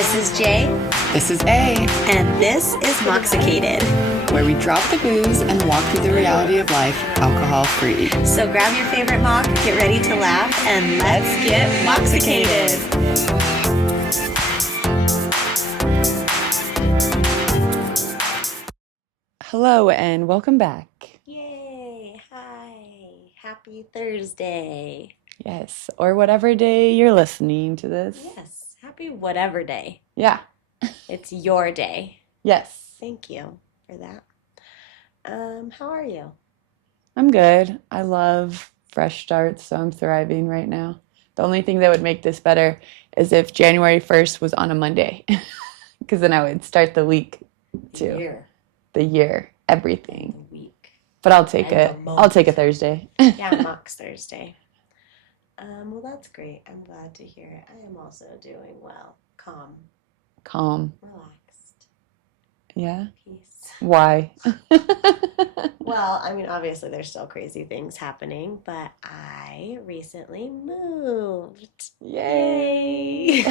This is Jay, This is A, and this is Moxicated. where we drop the booze and walk through the reality of life alcohol-free. So grab your favorite mock, get ready to laugh, and let's get Moxicated. Hello and welcome back. Yay! Hi! Happy Thursday. Yes, or whatever day you're listening to this. Yes, happy whatever day. Yeah, It's your day. yes. Thank you for that. How are you? I'm good. I love fresh starts, so I'm thriving right now. The only thing that would make this better is if January 1st was on a Monday, because then I would start the week too. The year, everything. The week. But I'll take And it. the I'll take a month. Thursday. Yeah, Mox Thursday. Well, that's great. I'm glad to hear it. I am also doing well. Calm, Calm. relaxed, Yeah. peace. Why? Well, I mean, obviously there's still crazy things happening, but I recently moved. Yay!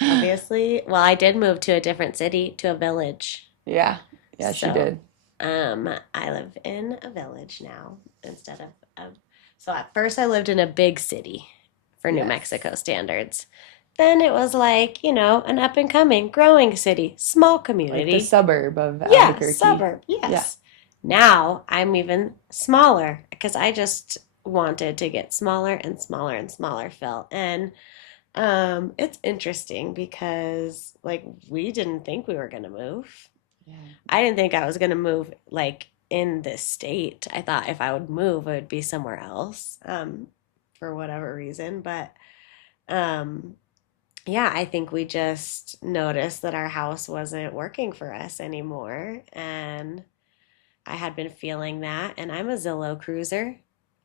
Obviously, well, I did move to a different city, to a village. Yeah. Yeah, she So, did. I live in a village now instead of a. So at first I lived in a big city for New Yes. Mexico standards. Then it was like, an up and coming, growing city, small Like community. the suburb of Yeah, Albuquerque. suburb. Yes. Now I'm even smaller because I just wanted to get smaller and smaller and smaller, Phil. And it's interesting because like we didn't think we were gonna move. Yeah. I didn't think I was gonna move like in this state. I thought if I would move, it would be somewhere else, for whatever reason. But um yeah, I think we just noticed that our house wasn't working for us anymore. And I had been feeling that. And I'm a Zillow cruiser.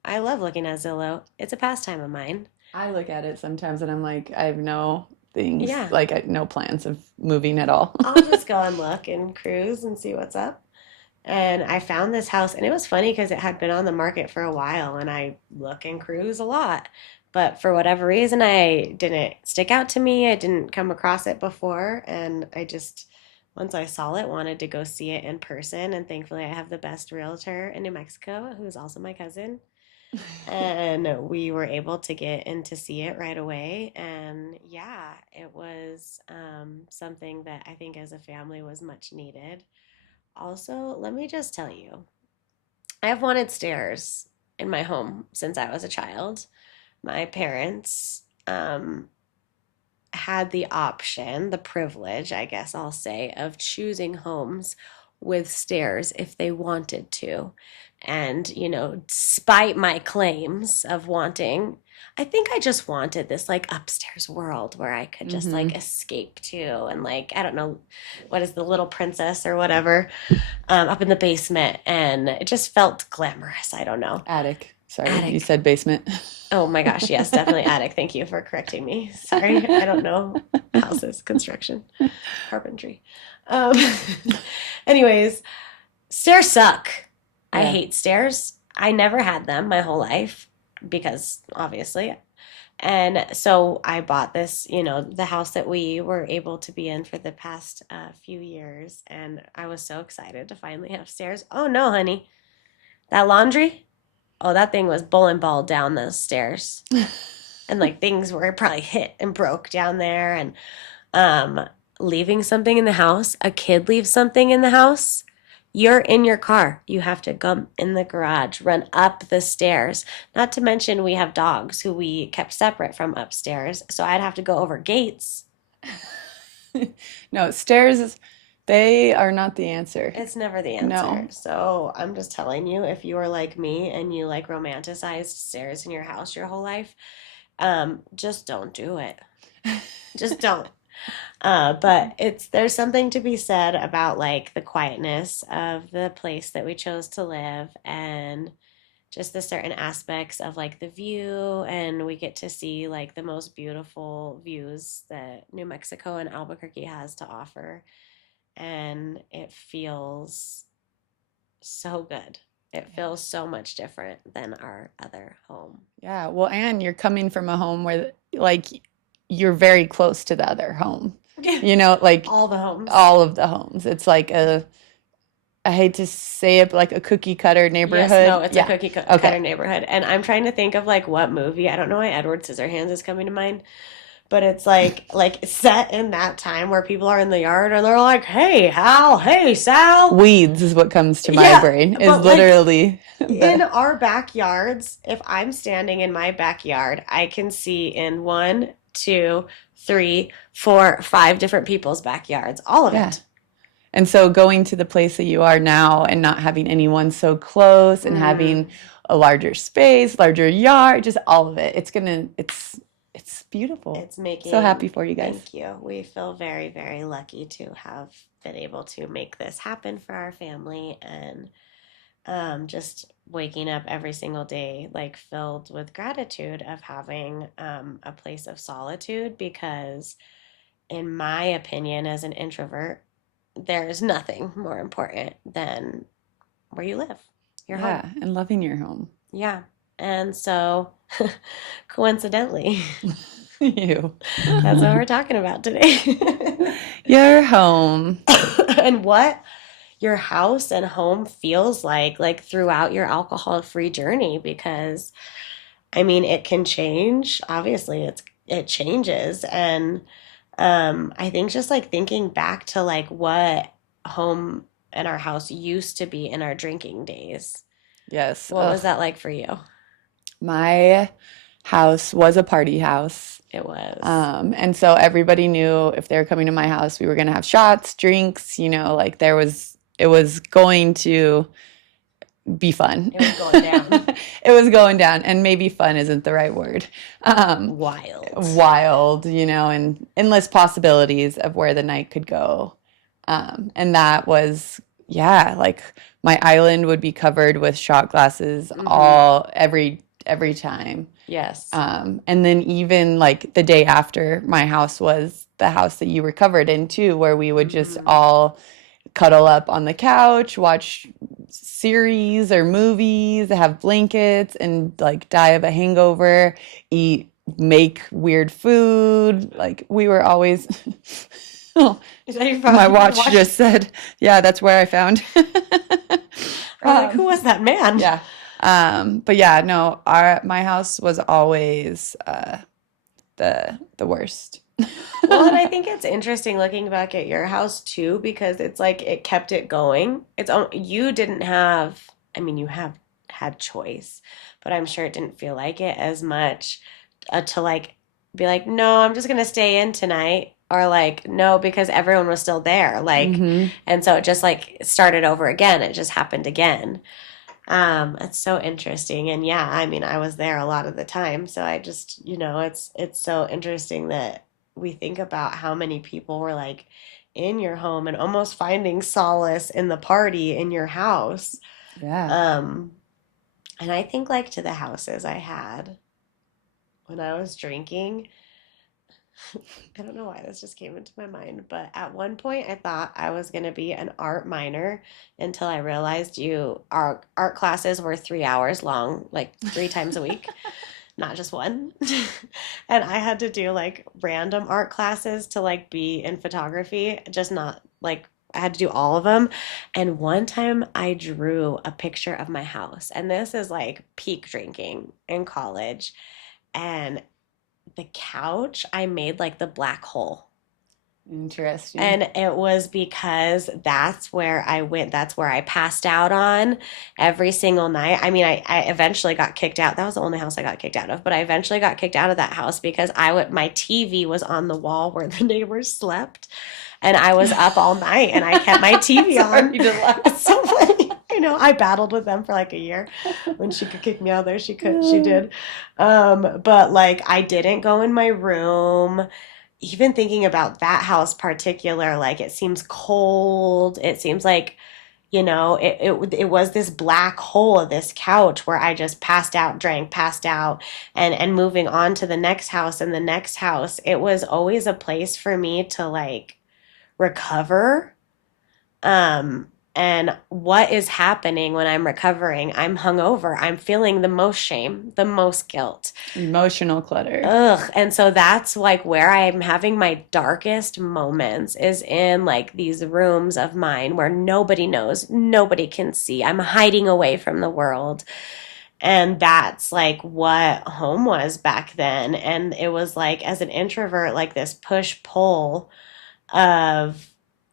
I love looking at Zillow, it's a pastime of mine. I look at it sometimes and I'm like, I have no things, Yeah. like no plans of moving at all. I'll just go and look and cruise and see what's up. And I found this house, and it was funny because it had been on the market for a while, and I look and cruise a lot. But for whatever reason, I didn't stick out to me. I didn't come across it before, and I just, once I saw it, wanted to go see it in person. And thankfully, I have the best realtor in New Mexico, who is also my cousin. And we were able to get in to see it right away. And yeah, it was something that I think as a family was much needed. Also, let me just tell you, I have wanted stairs in my home since I was a child. My parents had the option, the privilege, I guess I'll say, of choosing homes with stairs if they wanted to. And, despite my claims of wanting, I think I just wanted this like upstairs world where I could just like escape to and like, I don't know, what is the little princess or whatever, up in the basement. And it just felt glamorous. I don't know. Attic. Sorry, Attic. you said basement. Oh my gosh, yes, definitely attic. Thank you for correcting me. Sorry, I don't know houses, construction, carpentry. Um, anyways, stairs suck. I Yeah. hate stairs. I never had them my whole life because obviously. And so I bought this, the house that we were able to be in for the past few years. And I was so excited to finally have stairs. Oh no, honey. That laundry? Oh, that thing was bowling ball down those stairs. And like things were probably hit and broke down there. And leaving something in the house, a kid leaves something in the house, you're in your car. You have to go in the garage, run up the stairs. Not to mention we have dogs who we kept separate from upstairs. So I'd have to go over gates. No, stairs, they are not the answer. It's never the answer. No. So I'm just telling you, if you are like me and you like romanticized stairs in your house your whole life, just don't do it. Just don't. But there's something to be said about like the quietness of the place that we chose to live and just the certain aspects of like the view, and we get to see like the most beautiful views that New Mexico and Albuquerque has to offer, and it feels so good. It feels so much different than our other home. Yeah, well, and you're coming from a home where like you're very close to the other home. you know, like All the homes. all of the homes. It's like a, I hate to say it, but like a cookie cutter Yes, no, neighborhood. it's a Yeah. cookie cutter Okay. neighborhood. And I'm trying to think of like what movie. I don't know why Edward Scissorhands is coming to mind, but it's like set in that time where people are in the yard and they're like, "Hey, Hal, hey, Sal." Weeds is what comes to my Yeah, brain, is but like literally in the, our backyards, if I'm standing in my backyard, I can see in one, two, three, four, five different people's backyards, all of yeah. it. And so going to the place that you are now and not having anyone so close and having Mm. a larger space, larger yard, just all of it. It's beautiful. It's So happy making, for you guys. thank you. We feel very, very lucky to have been able to make this happen for our family and just waking up every single day like filled with gratitude of having a place of solitude because in my opinion as an introvert there is nothing more important than where you live, your home. Yeah, and loving your home. Yeah. And so coincidentally You. that's what we're talking about today. Your home. And what your house and home feels like throughout your alcohol free journey because I mean it can change. Obviously it changes and I think just like thinking back to like what home and our house used to be in our drinking days. Yes. What Ugh. was that like for you? My house was a party house. It was. And so everybody knew if they were coming to my house, we were going to have shots, drinks, you know, like it was going to be fun. It was going down. It was going down, and maybe fun isn't the right word. Wild. Wild, you know, and endless possibilities of where the night could go. And that was, yeah, like my island would be covered with shot glasses Mm-hmm. every time. Yes. And then even like the day after, my house was the house that you were covered in too, where we would just Mm-hmm. all cuddle up on the couch, watch series or movies, have blankets, and like die of a hangover, make weird food. Like we were always. Oh, Is that your my phone? watch just said, yeah, that's where I found. I was like, who was that man? Yeah. But yeah, no, my house was always the worst. Well, and I think it's interesting looking back at your house too, because it's like it kept it going. You didn't have, I mean, you have had choice, but I'm sure it didn't feel like it as much to like be like, no, I'm just gonna stay in tonight, or like, no, because everyone was still there, like, Hmm. and so it just like started over again. It just happened again. It's so interesting, and yeah, I mean, I was there a lot of the time, so I just, it's so interesting that we think about how many people were like in your home and almost finding solace in the party in your house. Yeah. Um, and I think like to the houses I had when I was drinking, I don't know why this just came into my mind, but at one point I thought I was going to be an art minor until I realized our art classes were 3 hours long, like three times a week, not just one. And I had to do like random art classes to like be in photography, just not like I had to do all of them. And one time I drew a picture of my house, and this is like peak drinking in college. And the couch, I made like the black hole. Interesting. And it was because that's where I went. That's where I passed out on every single night. I mean, I eventually got kicked out. That was the only house I got kicked out of. But I eventually got kicked out of that house because my TV was on the wall where the neighbors slept. And I was up all night and I kept my TV on. Sorry to laugh. It's so funny. I know. I battled with them for like a year. When she could kick me out of there, she did. But like I didn't go in my room. Even thinking about that house particular, like it seems cold. It seems like, it was this black hole of this couch where I just passed out, drank, passed out, and moving on to the next house and the next house. It was always a place for me to like recover. Um, And what is happening when I'm recovering? I'm hungover. I'm feeling the most shame, the most guilt. Emotional clutter. Ugh. And so that's like where I'm having my darkest moments is in like these rooms of mine where nobody knows, nobody can see. I'm hiding away from the world. And that's like what home was back then. And it was like, as an introvert, like this push pull of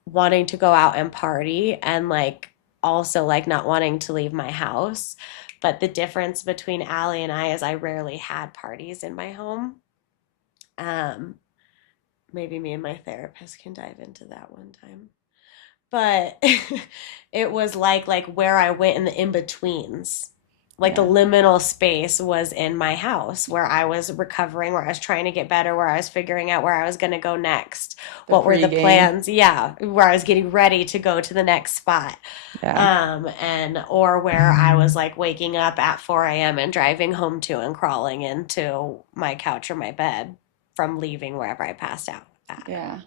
wanting to go out and party and like also like not wanting to leave my house. But the difference between Allie and I is I rarely had parties in my home. Um, Maybe me and my therapist can dive into that one time. But it was like where I went in the in-betweens. Like the Yeah. liminal space was in my house where I was recovering, where I was trying to get better, where I was figuring out where I was going to go next. The What were the pregame. plans? Yeah, where I was getting ready to go to the next spot. Yeah. And or where I was like waking up at 4 a.m. and driving home to and crawling into my couch or my bed from leaving wherever I passed out at. Yeah.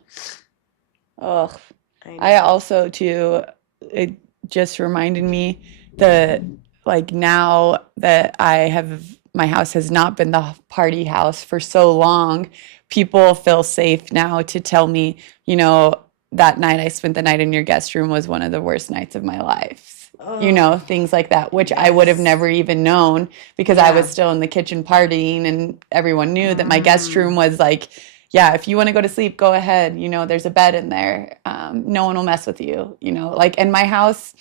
Ugh. I I know. also too, it just reminded me the like now that I have my house has not been the party house for so long, people feel safe now to tell me, you know, that night I spent the night in your guest room was one of the worst nights of my life. You know, Oh, things like that, which I would have yes. never even known because I was Yeah. still in the kitchen partying and everyone knew that my guest room Mm. was like, yeah, if you want to go to sleep, go ahead. You know, there's a bed in there. No one will mess with you. You know, like, and my house,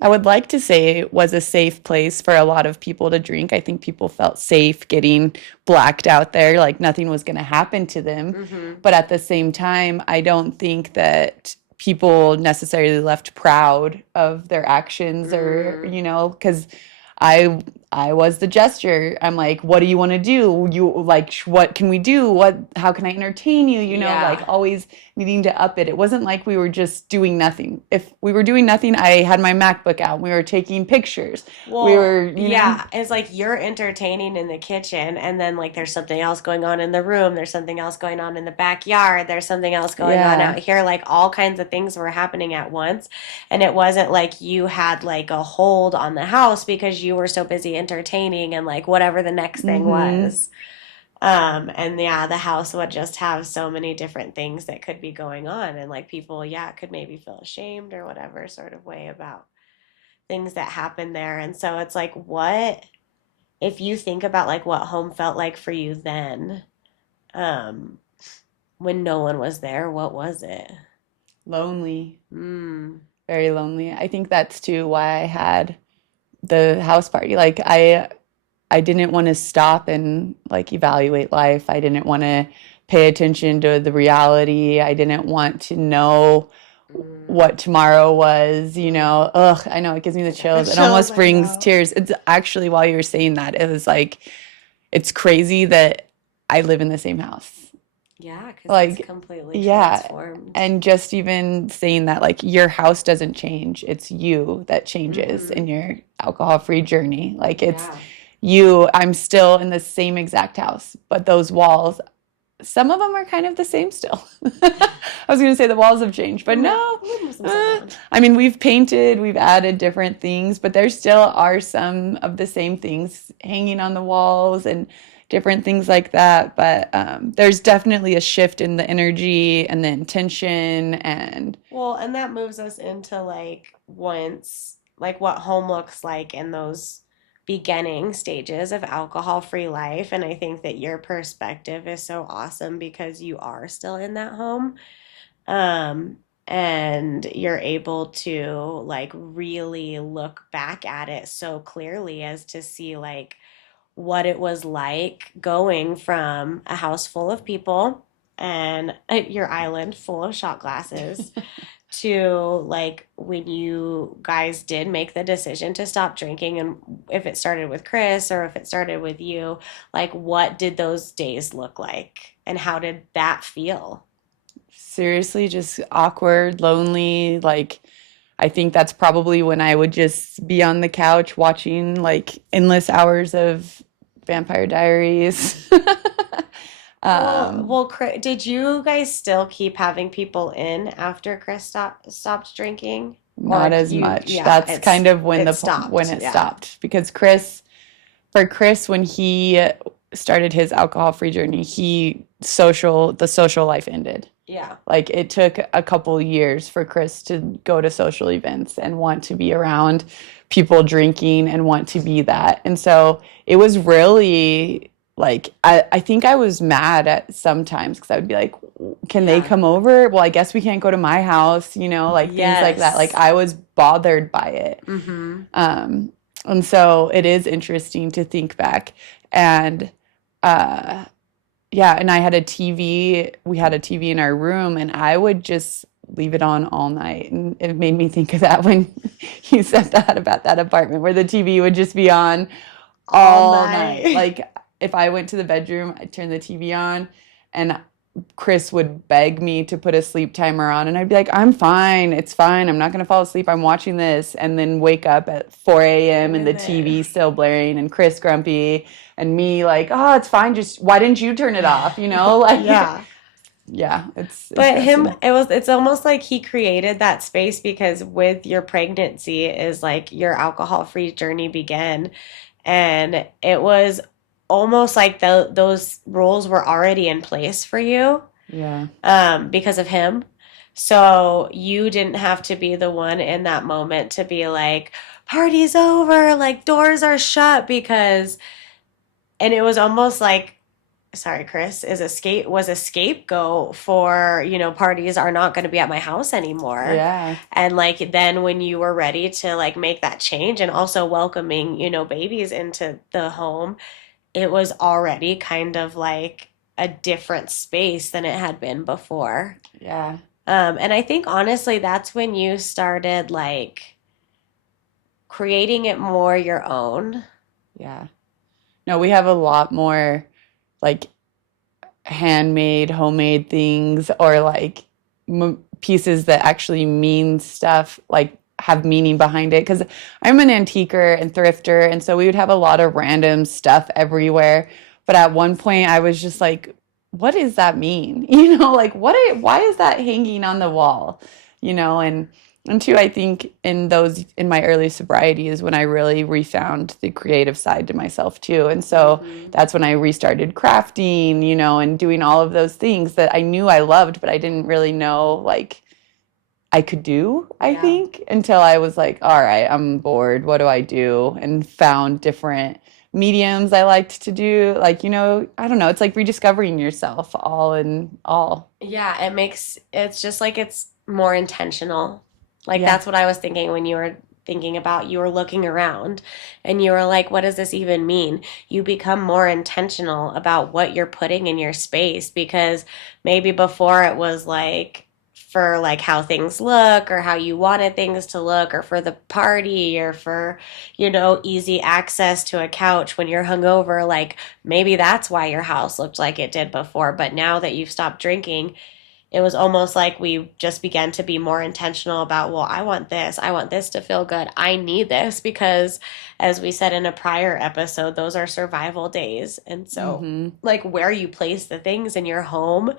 I would like to say was a safe place for a lot of people to drink. I think people felt safe getting blacked out there, like nothing was going to happen to them. Mm-hmm. But at the same time, I don't think that people necessarily left proud of their actions or, Mm. you know, because I I was the gesture. I'm like, what do you want to do? You like, what can we do? What, how can I entertain you? You know, like Yeah. always needing to up it. It wasn't like we were just doing nothing. If we were doing nothing, I had my MacBook out. We were taking pictures. We Well, were, you know, yeah, it's like you're entertaining in the kitchen, and then like there's something else going on in the room, there's something else going on in the backyard, there's something else going on yeah, out here. Like all kinds of things were happening at once. And it wasn't like you had like a hold on the house because you were so busy entertaining and like whatever the next thing mm-hmm, was. And yeah, the house would just have so many different things that could be going on, and like people, yeah, could maybe feel ashamed or whatever sort of way about things that happened there. And so it's like, what if you think about like what home felt like for you then, um, when no one was there? What was it? lonely, Mm, very lonely. I think that's too why I had the house party. Like I didn't want to stop and like evaluate life. I didn't want to pay attention to the reality. I didn't want to know mm, what tomorrow was, you mm. know. Ugh, I know it gives me the I got the chills. It chills, almost I brings know. tears. It's actually while you were saying that, it was like it's crazy that I live in the same house. Yeah, because it's Like, completely yeah. transformed. And just even saying that, like, your house doesn't change. It's you that changes in Mm-hmm. your alcohol-free journey. Like, it's Yeah. you. I'm still in the same exact house, but those walls, some of them are kind of the same still. I was going to say the walls have changed, but No, no. we'll move some stuff around. I mean, we've painted, we've added different things, but there still are some of the same things hanging on the walls and different things like that. But there's definitely a shift in the energy and the intention and Well, and that moves us into like once, like what home looks like in those beginning stages of alcohol-free life. And I think that your perspective is so awesome because you are still in that home. Um, and you're able to like really look back at it so clearly as to see like what it was like going from a house full of people and your island full of shot glasses to like when you guys did make the decision to stop drinking, and if it started with Chris or if it started with you, like what did those days look like and how did that feel? seriously just awkward, lonely. Like, I think that's probably when I would just be on the couch watching like endless hours of Vampire Diaries. um, Did you guys still keep having people in after Chris stopped drinking? not Or as you, much. yeah, That's kind of when it when stopped. it Yeah. stopped because for Chris, when he started his alcohol-free journey, the social life ended. Yeah. Like it took a couple years for Chris to go to social events and want to be around people drinking and want to be that. And so it was really like I think I was mad at sometimes because I would be like, can they Yeah. come over? Well, I guess we can't go to my house, like things like that. Like Yes. I was bothered by it. Mm-hmm. Um, and so it is interesting to think back. And uh, yeah, and I had a TV, we had a TV in our room, and I would just leave it on all night. And it made me think of that when you said that about that apartment where the TV would just be on All all night. night. Like if I went to the bedroom, I'd turn the TV on and Chris would beg me to put a sleep timer on, and I'd be like, I'm fine. It's fine. I'm not going to fall asleep. I'm watching this. And then wake up at 4 a.m. and the With it. TV still blaring, and Chris grumpy, and me like, oh, it's fine. Just why didn't you turn it off? Like, Yeah. yeah, it's But him, interesting. it's almost like he created that space because with your pregnancy is like your alcohol-free journey began. And it was almost like those rules were already in place for you, Yeah. because of him. So you didn't have to be the one in that moment to be like, party's over, like doors are shut because, and it was almost like, sorry, Chris, was a scapegoat for, parties are not going to be at my house anymore. Yeah. And like then when you were ready to like make that change and also welcoming, babies into the home, it was already kind of like a different space than it had been before. Yeah. And I think honestly, that's when you started like creating it more your own. Yeah. No, we have a lot more like handmade, homemade things or like pieces that actually mean stuff, like have meaning behind it. Because I'm an antiquer and thrifter, and so we would have a lot of random stuff everywhere. But at one point, I was just like, "What does that mean?" Like why is that hanging on the wall? And two, I think in my early sobriety is when I really refound the creative side to myself too. And so Mm-hmm. that's when I restarted crafting, and doing all of those things that I knew I loved, but I didn't really know like I could do, I Yeah. think, until I was like, all right, I'm bored. What do I do? And found different mediums I liked to do. Like, I don't know. It's like rediscovering yourself all in all. Yeah, it's just like it's more intentional. Like Yeah. that's what I was thinking when you were thinking about you were looking around and you were like, what does this even mean? You become more intentional about what you're putting in your space because maybe before it was like for like how things look or how you wanted things to look or for the party or for, easy access to a couch when you're hungover, like maybe that's why your house looked like it did before. But now that you've stopped drinking, it was almost like we just began to be more intentional about, well, I want this. I want this to feel good. I need this because, as we said in a prior episode, those are survival days. And so, Mm-hmm. like, where you place the things in your home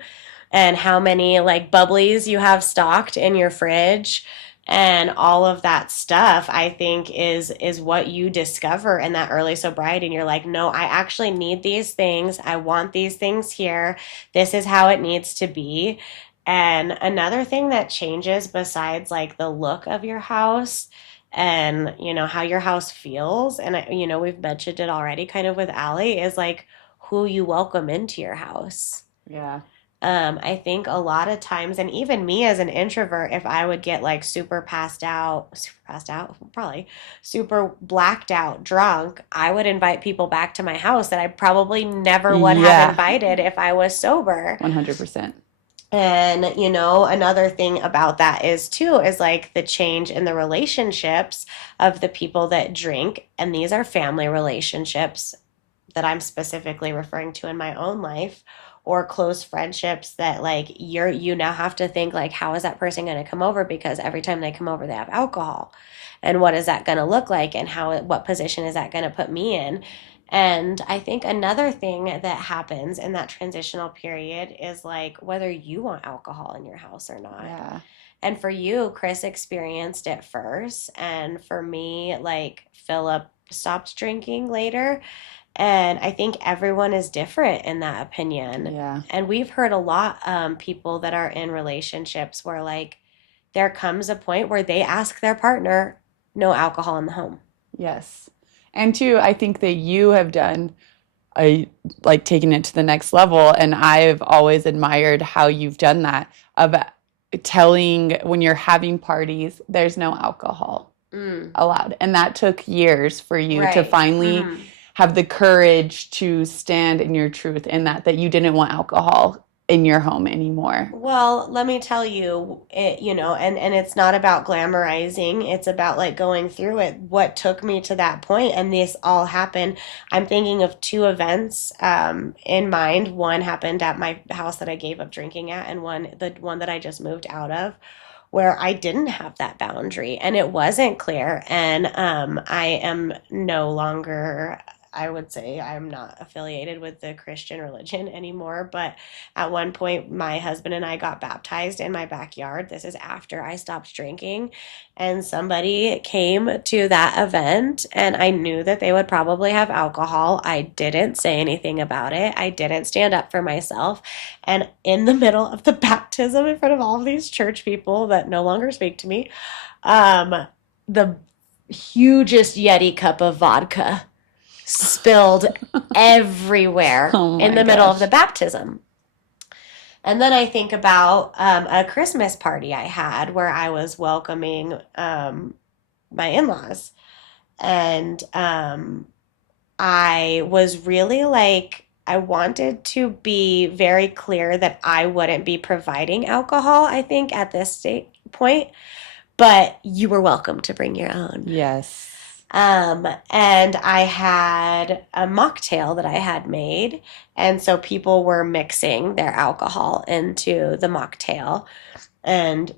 and how many, like, bubblies you have stocked in your fridge and all of that stuff, I think is what you discover in that early sobriety. And you're like, no, I actually need these things. I want these things here. This is how it needs to be. And another thing that changes besides like the look of your house and how your house feels, and we've mentioned it already kind of with Allie, is like who you welcome into your house. Yeah. I think a lot of times, and even me as an introvert, if I would get like super passed out, probably super blacked out, drunk, I would invite people back to my house that I probably never would have Yeah. invited if I was sober. 100%. And, another thing about that is like the change in the relationships of the people that drink. And these are family relationships that I'm specifically referring to in my own life or close friendships that like you now have to think like, how is that person going to come over? Because every time they come over, they have alcohol. And what is that going to look like? And what position is that going to put me in? And I think another thing that happens in that transitional period is like whether you want alcohol in your house or not. Yeah. And for you, Chris experienced it first. And for me, like Philip stopped drinking later. And I think everyone is different in that opinion. Yeah. And we've heard a lot people that are in relationships where like there comes a point where they ask their partner, no alcohol in the home. Yes. And two, I think that you have done I like taking it to the next level, and I've always admired how you've done that of telling when you're having parties, there's no alcohol Mm, allowed. And that took years for you to right. finally Hmm. have the courage to stand in your truth in that you didn't want alcohol in your home anymore. Well, let me tell you, and it's not about glamorizing. It's about like going through it. What took me to that point, and this all happened. I'm thinking of two events in mind. One happened at my house that I gave up drinking at, and the one that I just moved out of, where I didn't have that boundary and it wasn't clear. And I am no longer, I would say, I'm not affiliated with the Christian religion anymore. But at one point, my husband and I got baptized in my backyard. This is after I stopped drinking. And somebody came to that event, and I knew that they would probably have alcohol. I didn't say anything about it, I didn't stand up for myself. And in the middle of the baptism, in front of all of these church people that no longer speak to me, the hugest Yeti cup of vodka spilled everywhere Oh in my the middle of gosh. the baptism. And then I think about a Christmas party I had where I was welcoming my in laws. And I was really like, I wanted to be very clear that I wouldn't be providing alcohol, I think, at this point, but you were welcome to bring your own. Yes. And I had a mocktail that I had made. And so people were mixing their alcohol into the mocktail. And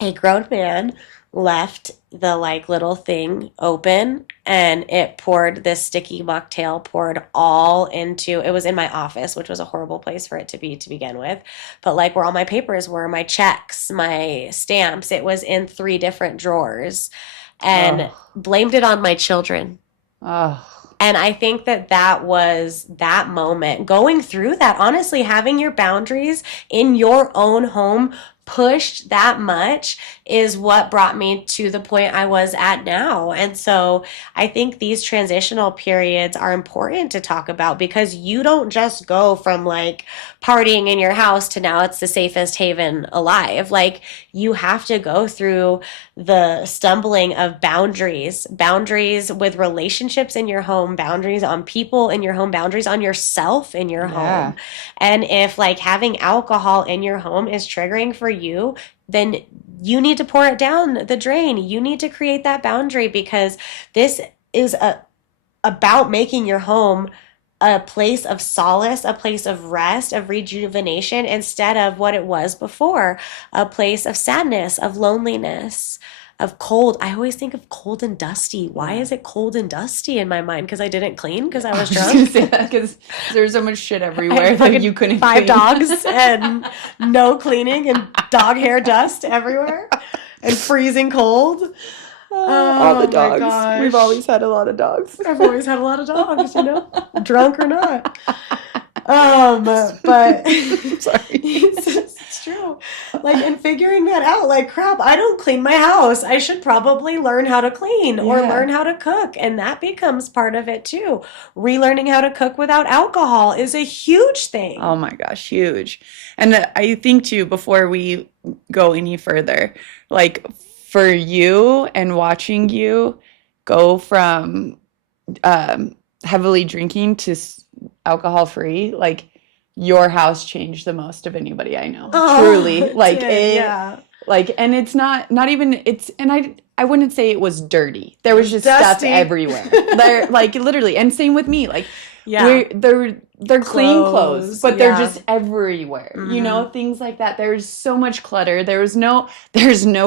a grown man left the like little thing open, and it poured this sticky mocktail poured all into it was in my office, which was a horrible place for it to be to begin with, but like where all my papers were, my checks, my stamps, it was in three different drawers, and Oh, blamed it on my children. oh, And I think that that was that moment, going through that, honestly, having your boundaries in your own home pushed that much is what brought me to the point I was at now. And so I think these transitional periods are important to talk about, because you don't just go from like partying in your house to now it's the safest haven alive. Like you have to go through the stumbling of boundaries with relationships in your home, boundaries on people in your home, boundaries on yourself in your home. yeah. And if like having alcohol in your home is triggering for you, then you need to pour it down the drain. You need to create that boundary, because this is about making your home a place of solace, a place of rest, of rejuvenation, instead of what it was before, a place of sadness, of loneliness, of cold. I always think of cold and dusty. Why Yeah. is it cold and dusty in my mind? Because I didn't clean because I I was was just gonna drunk. say that because there's so much shit I everywhere have that you fucking couldn't five clean. dogs and no cleaning and dog hair dust everywhere and freezing cold. All the Oh my dogs. We've gosh. always had a lot of dogs. I've always had a lot of dogs, drunk or not. But Sorry. it's true. Like, and figuring that out, like, crap, I don't clean my house. I should probably learn how to clean or Yeah. learn how to cook. And that becomes part of it too. Relearning how to cook without alcohol is a huge Oh thing. my gosh, huge. And I think too, before we go any further, like for you and watching you go from heavily drinking to alcohol free, like your house changed the most of anybody I know. Oh, Truly. it Like did. it Yeah. like and it's not even it's and I wouldn't say it was dirty. There It was was just stuff dusty. everywhere. There like literally and same with me. Like Yeah. they're clean clothes, Clothes. but they're Yeah. just everywhere. You Hmm. know, things like that. There's so much clutter. There's no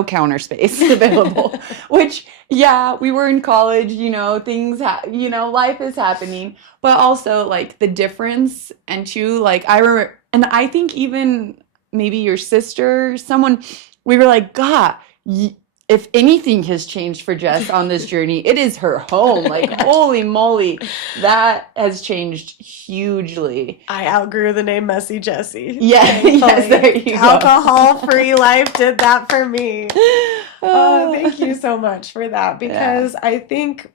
counter space available, which yeah, we were in college, life is happening, but also like the difference and two like I remember and I think even maybe your sister, someone we were like, God, if anything has changed for Jess on this journey, it is her home. Like, Yeah. holy moly, that has changed hugely. I outgrew the name Messy Jessie. Yeah, yes, there you go. Alcohol-free life did that for me. Oh, Thank you so much for that, yeah. because I think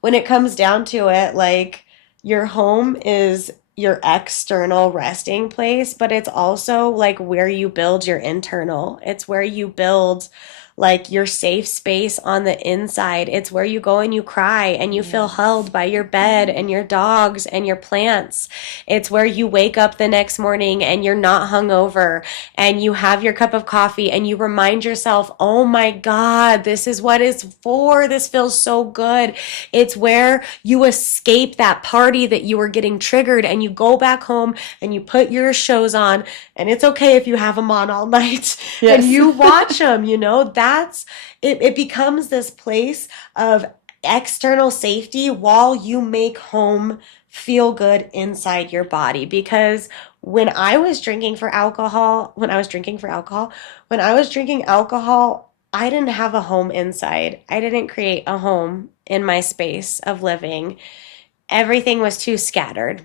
when it comes down to it, like, your home is your external resting place, but it's also like where you build your internal. It's where you build like your safe space on the inside. It's where you go and you cry and you feel held by your bed and your dogs and your plants. It's where you wake up the next morning and you're not hungover and you have your cup of coffee and you remind yourself, oh my God, this is what it's for. This feels so good. It's where you escape that party that you were getting triggered and you go back home and you put your shows on, and it's okay if you have them on all night. Yes. And you watch them, that's it becomes this place of external safety while you make home feel good inside your body. Because when I was drinking alcohol, I didn't have a home inside. I didn't create a home in my space of living. Everything was too scattered.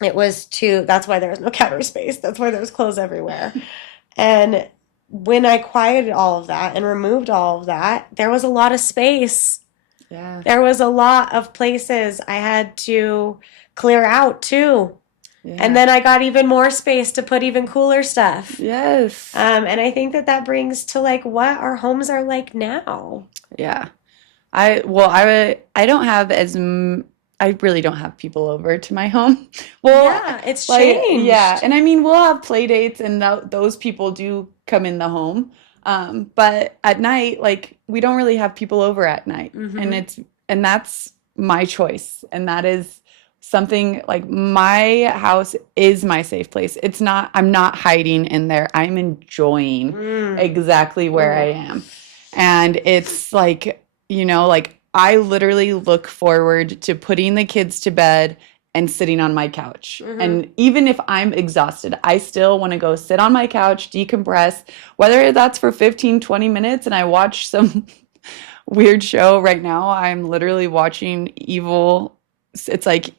That's why there was no counter space. That's why there was clothes everywhere. And when I quieted all of that and removed all of that, there was a lot of space. Yeah. There was a lot of places I had to clear out too. Yeah. And then I got even more space to put even cooler stuff. Yes. And I think that brings to like what our homes are like now. Yeah. I don't have I really don't have people over to my home. Well, yeah, it's changed. Yeah, and I mean, we'll have play dates, and those people do come in the home. But at night, like, we don't really have people over at night, and that's my choice, and that is something like my house is my safe place. It's not. I'm not hiding in there. I'm enjoying exactly where I am, and it's like, like, I literally look forward to putting the kids to bed and sitting on my couch. And even if I'm exhausted, I still want to go sit on my couch, decompress, whether that's for 15, 20 minutes, and I watch some weird show. Right now, I'm literally watching Evil. It's like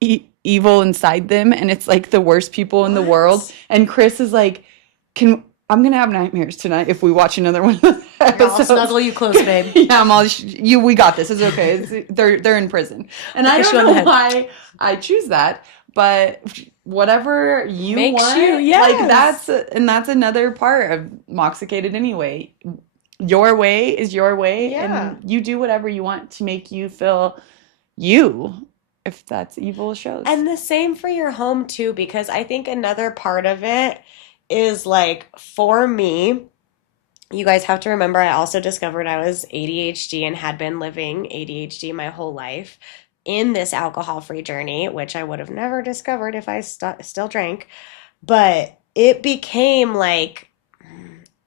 Evil Inside Them, and it's like the worst people in the world. And Chris is like, I'm gonna have nightmares tonight if we watch another one of those episodes. I'll snuggle you close, babe. Yeah, we got this. It's okay. They're in prison, and I don't know why I choose that, but whatever you Makes want, you, yes. like that's another part of Moxicated anyway. Your way is your way, and you do whatever you want to make you feel you. If that's Evil shows, and the same for your home too, because I think another part of it is like, for me, you guys have to remember, I also discovered I was ADHD and had been living ADHD my whole life in this alcohol-free journey, which I would have never discovered if I still drank. But it became like,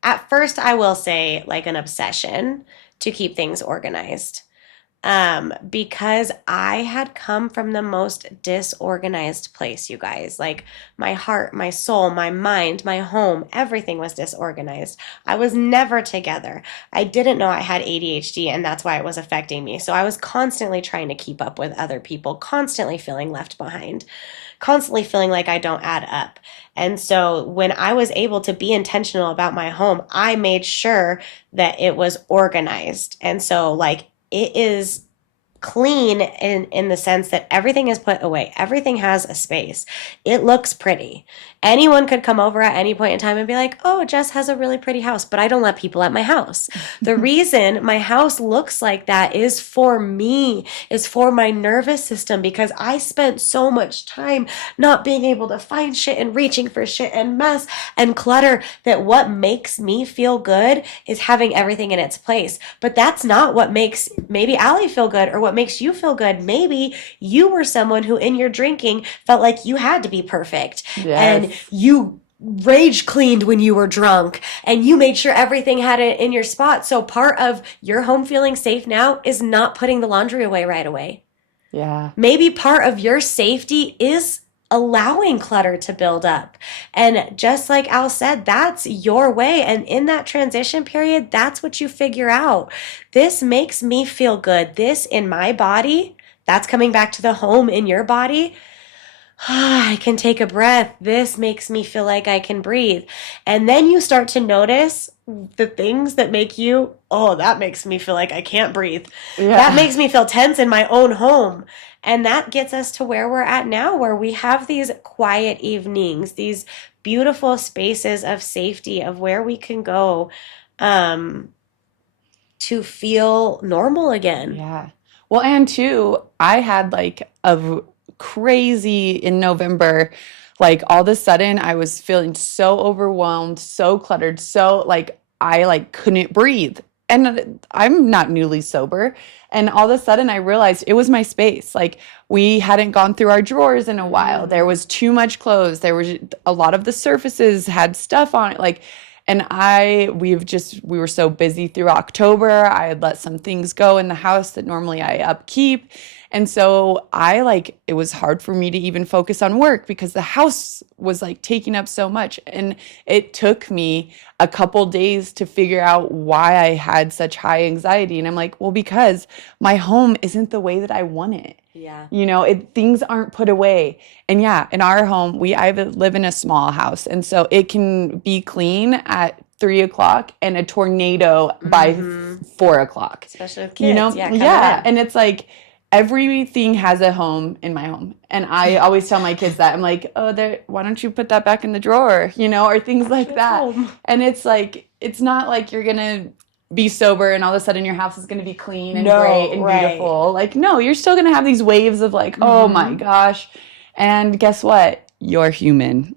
at first, I will say, like an obsession to keep things organized. Because I had come from the most disorganized place, you guys. Like, my heart, my soul, my mind, my home, everything was disorganized. I was never together. I didn't know I had ADHD, and that's why it was affecting me. So I was constantly trying to keep up with other people, constantly feeling left behind, constantly feeling like I don't add up. And so when I was able to be intentional about my home, I made sure that it was organized. And so, like, it is clean in the sense that everything is put away. Everything has a space. It looks pretty. Anyone could come over at any point in time and be like, oh, Jess has a really pretty house, but I don't let people at my house. The reason my house looks like that is for me, is for my nervous system, because I spent so much time not being able to find shit and reaching for shit and mess and clutter, that what makes me feel good is having everything in its place. But that's not what makes maybe Allie feel good or what makes you feel good. Maybe you were someone who in your drinking felt like you had to be perfect. Yes. And you rage cleaned when you were drunk and you made sure everything had it in your spot. So part of your home feeling safe now is not putting the laundry away right away. Yeah. Maybe part of your safety is allowing clutter to build up. And just like Al said, that's your way. And in that transition period, that's what you figure out. This makes me feel good. This in my body, that's coming back to the home in your body. I can take a breath. This makes me feel like I can breathe. And then you start to notice the things that make you, oh, that makes me feel like I can't breathe. That Yeah. makes me feel tense in my own home. And that gets us to where we're at now, where we have these quiet evenings, these beautiful spaces of safety, of where we can go um, to feel normal again. Yeah. Well, and too, I had like crazy in November. Like all of a sudden, I was feeling so overwhelmed, so cluttered, so like I like couldn't breathe. And I'm not newly sober. And all of a sudden, I realized it was my space. Like we hadn't gone through our drawers in a while. There Mm, was too much clothes. There was a lot of the surfaces had stuff on it. Like and we were so busy through October. I had let some things go in the house that normally I upkeep. And so it was hard for me to even focus on work because the house was like taking up so much. And it took me a couple days to figure out why I had such high anxiety. And I'm like, well, because my home isn't the way that I want it. yeah. Things aren't put away. And yeah, in our home, I live in a small house, and so it can be clean at 3 o'clock and a tornado by Hmm. 4 o'clock. Especially with kids. Yeah, coming Yeah, in. and it's like everything has a home in my home, and I always tell my kids that I'm like, oh, there, why don't you put that back in the drawer, or things like Actually, it's that. home. And it's like it's not like you're gonna be sober and all of a sudden your house is going to be clean and great No, and right. beautiful. Like, no, you're still going to have these waves of like, oh my Hmm. gosh. And guess what? You're human.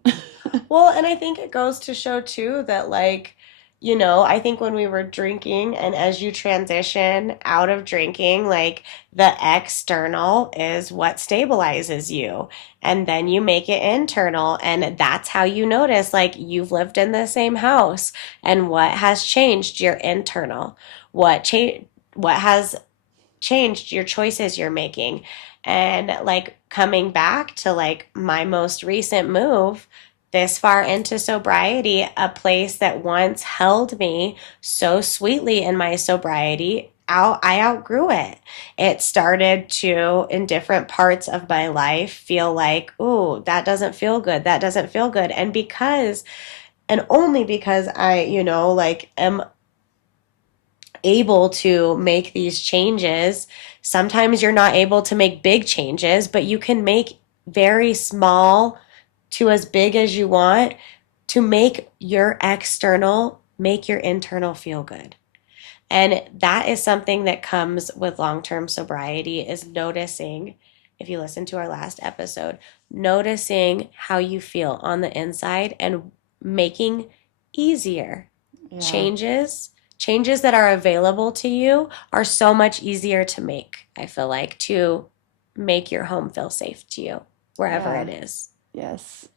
Well, and I think it goes to show too that, like, I think when we were drinking and as you transition out of drinking, like the external is what stabilizes you. And then you make it internal. And that's how you notice, like, you've lived in the same house. And what has changed? Your internal. What has changed? Your choices you're making. And like coming back to like my most recent move this far into sobriety, a place that once held me so sweetly in my sobriety, I outgrew it. It started to, in different parts of my life, feel like, ooh, that doesn't feel good. That doesn't feel good. And only because I, like am able to make these changes. Sometimes you're not able to make big changes, but you can make very small to as big as you want to make your internal feel good. And that is something that comes with long-term sobriety is noticing, if you listen to our last episode, noticing how you feel on the inside and making easier Yeah. changes that are available to you are so much easier to make. I feel like to make your home feel safe to you wherever Yeah. it is. Yes.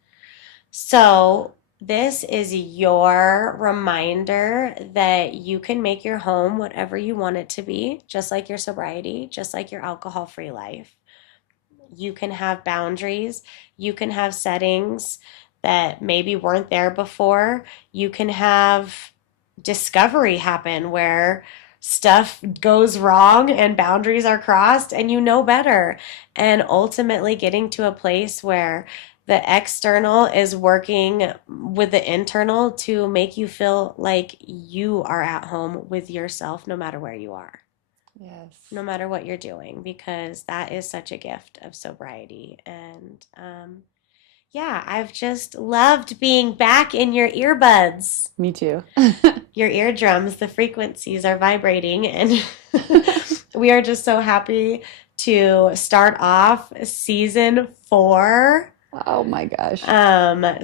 So this is your reminder that you can make your home whatever you want it to be, just like your sobriety, just like your alcohol-free life. You can have boundaries, you can have settings that maybe weren't there before. You can have discovery happen where stuff goes wrong and boundaries are crossed and you know better. And ultimately getting to a place where the external is working with the internal to make you feel like you are at home with yourself no matter where you are, Yes. no matter what you're doing, because that is such a gift of sobriety. And yeah, I've just loved being back in your earbuds, Me too. your eardrums. The frequencies are vibrating, and we are just so happy to start off season 4. Oh my gosh.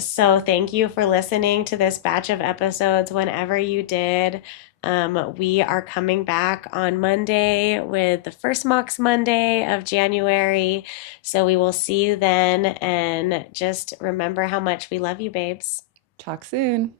So thank you for listening to this batch of episodes whenever you did. We are coming back on Monday with the first Mox Monday of January. So we will see you then. And just remember how much we love you, babes. Talk soon.